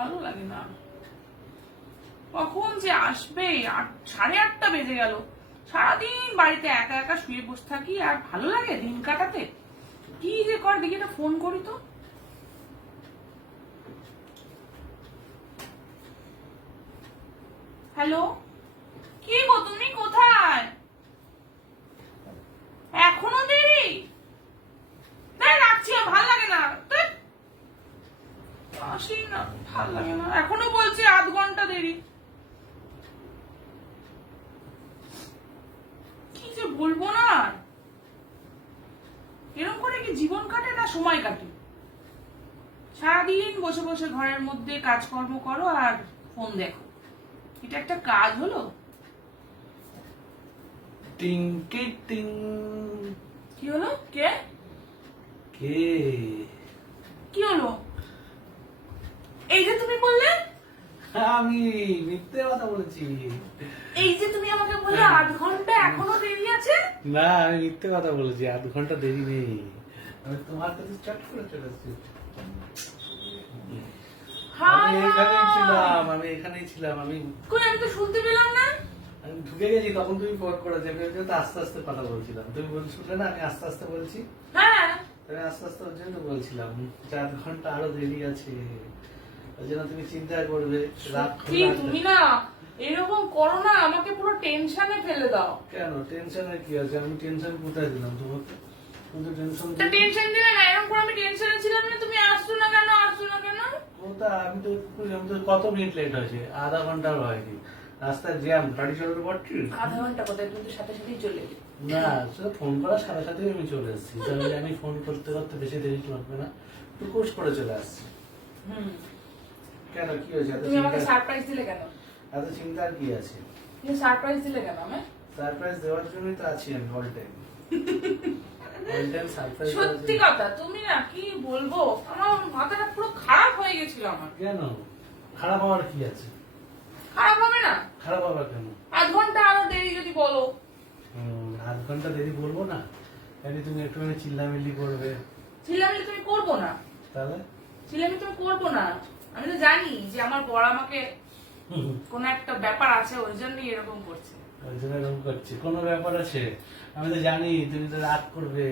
ভালো লাগে না। কখন যে আসবে, 8:30 বেজে গেল। সারাদিন বাড়িতে একা একা শুয়ে বসে থাকি, আর ভালো লাগে দিন কাটাতে? কি যে কর, দেখি একটা ফোন করি তো। হ্যালো, কি গো, তুমি কোথায়? এখনো দেরি? রাখছি, ভাল লাগে না। আসি না, ভাল লাগে না। এখনো বলছি 8 ঘন্টা দেরি। কি যে বলবো না, এরকম করে কি জীবন কাটে না সময় কাটে? সারাদিন বসে বসে ঘরের মধ্যে কাজকর্ম করো আর ফোন দেখো, এটা একটা কাজ হলো? টিং টিং টিং। কি হলো? কে কে? কি হলো? এই যে তুমি বললে, আমি মিথ্যে কথা বলেছি। এই যে তুমি আমাকে বললে 8 ঘন্টা এখনো দেরি আছে। না, আমি মিথ্যে কথা বলেছি, 8 ঘন্টা দেরি নেই। আমি তোমার কাছে চট করে চলে এসেছি। আমি এখানেই ছিলাম, আমি কই, আমি তো শুনতে পেলাম না। আমি ঢুকে গেছি, তখন তুমি ফোন করেছো। আমি তো আস্তে আস্তে কথা বলছিলাম, তুমি শুনলে না আমি আস্তে আস্তে বলছি? হ্যাঁ, আমি আস্তে আস্তে ওর জন্য বলছিলাম 4 ঘন্টা আরো দেরি আছে, ওই জন্য তুমি চিন্তা করবে। তুমি না এরকম করো না, আমাকে পুরো টেনশনে ফেলে দাও। কেন টেনশনের কি আছে? আমি টেনশন কোথায় দিলাম তোমাকে? তুমি তো টেনশন দিলে না, এরকম করে আমি টেনশনে ছিলাম না। তুমি আসছো না কেন? কোথায়? আমি তো কত মিনিট লেট হয়েছে? আধা ঘন্টার হয়নি। রাস্তায় জ্যাম, গাড়ি চালাতে পারছি? আধা ঘন্টা কোথায়, তুমি তো সাথে সাথেই চলে এলে। না, সেটা ফোন করার সাথে সাথেই আমি চলে এসেছি। তাহলে আমি ফোন করতে করতে বেশি দেরি লাগবে না, একটু কোর্স করে চলে আসছি। কেন, কি হয়েছে? তুমি আমাকে সারপ্রাইজ দিলে কেন? এত চিন্তার কি আছে? তুমি সারপ্রাইজ দিলে কেন আমায়? সারপ্রাইজ দেওয়ার জন্যই তো আছি আমি অল টাইম। সত্যি কথা, তুমি না কি বলবো, আমার মাথাটা পুরো খারাপ হয়ে গেছিল আমার। কেন খারাপ হওয়ার কি আছে? খারাপ হবে না? খারাপ হওয়ার কেন? 8 ঘন্টা আরো দেরি যদি বলো। 8 ঘন্টা দেরি বলবো না, তুমি একটুখানি চিল্লামিল্লি করবে। চিল্লামিল্লি তুমি করবো না? তাহলে চিল্লামিল্লি তুমি করবো না? আমি তো জানি যে আমার বড় আমাকে কোন একটা ব্যাপার আছে, ওই জন্যই এরকম করছে। ওই জন্য এরকম করছি, কোনো ব্যাপার আছে? আমি তো জানি তুমি তো রাগ করবে,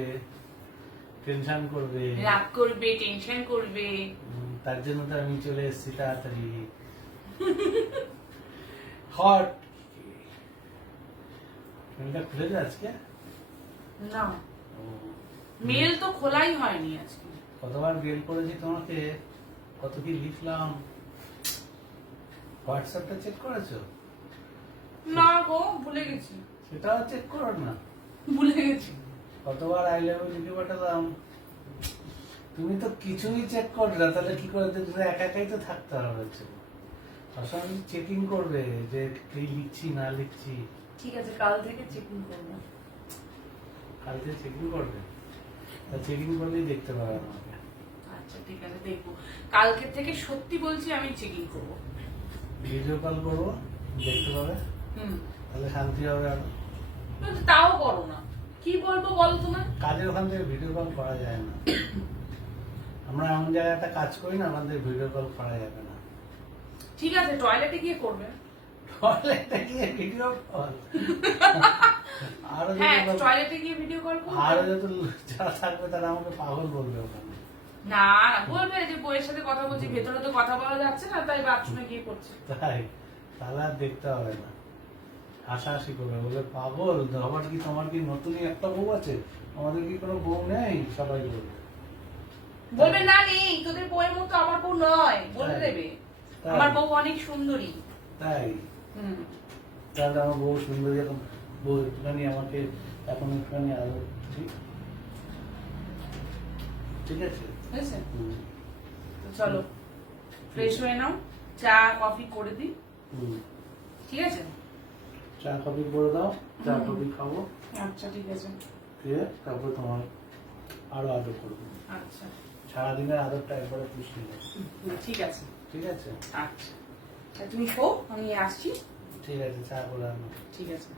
টেনশন করবে। রাগ করবে, টেনশন করবে। তার জন্য তো আমি চলে এসেছি তাড়াতাড়ি। হট মেলটা খুলেছে আজকে? না, মেল তো খোলাই হয়নি আজকে। কতবার বেল করেছি তোমাকে, কত কি লিখলাম। হোয়াটসঅ্যাপটা চেক করেছো? না গো, ভুলে গেছি। সেটাও চেক করো না? ভুলে গেছি। কতবার আই লাভ ইউ লিখে পাঠালাম, তুমি তো কিছুই চেক করবে না। তাহলে কি করে তুমি একা একাই তো থাকতে হবে। সবসময় চেকিং করবে যে কি লিখছি না লিখছি। ঠিক আছে, কাল থেকে চেকিং করবো। কাল থেকে চেকিং করবে? তা চেকিং করলেই দেখতে পাবে আমাকে। আচ্ছা ঠিক আছে, দেখবো। কালকে থেকে সত্যি বলছি আমি চেকিং করবো। ভিডিও কল করবো, দেখতে পাবে। তাহলে শান্তি হবে। আর কিন্তু তাও করো না, কি বলবো বলো তোমার? কাজের ওখান থেকে ভিডিও কল করা যায় না। আমরা এমন জায়গায় একটা কাজ করি না, আমাদের ভিডিও কল করা যাবে না। ঠিক আছে, টয়লেটে গিয়ে করবে। টয়লেটে গিয়ে ভিডিও কল? হ্যাঁ, টয়লেটে গিয়ে ভিডিও কল করবে। আরো যত যারা থাকবে তারা আমাকে পাগল বলবে ওখানে। না, বলবে যে বইয়ের সাথে কথা বলছি, ভেতরে তো কথা বলা যাচ্ছে না, তাই বাথরুমে গিয়ে করছে। তাই? তাহলে আর দেখতে হবে না, হাসাহাসি করবে, বলে পাগল আমার কি, তোমার কি নতুনই একটা বউ আছে, আমাদের কি কোনো বউ নেই? সবাই বলবে। বলবে না নেই, তোদের বউয়ের মতো আমার বউ নয়, বলে দেবে। আমার বউ অনেক সুন্দরী। তাই? তাহলে আমার বউ সুন্দরী, এখন বউ একটুখানি আমাকে এখন একটুখানি আরো ঠিক আছে। চলো ফ্রেশ হয়ে নাও, চা কফি করে দিই। ঠিক আছে, চা কফি করে দাও, চা কফি খাবো। আচ্ছা ঠিক আছে, দিয়ে তারপর তোমার আরো আদর করবো। আচ্ছা, সারাদিনের আদরটা একবারে পুষিয়ে দেবো। ঠিক আছে। ঠিক আছে, আচ্ছা, তুমি শো, আমি আসছি। ঠিক আছে, চা করে আনো। ঠিক আছে।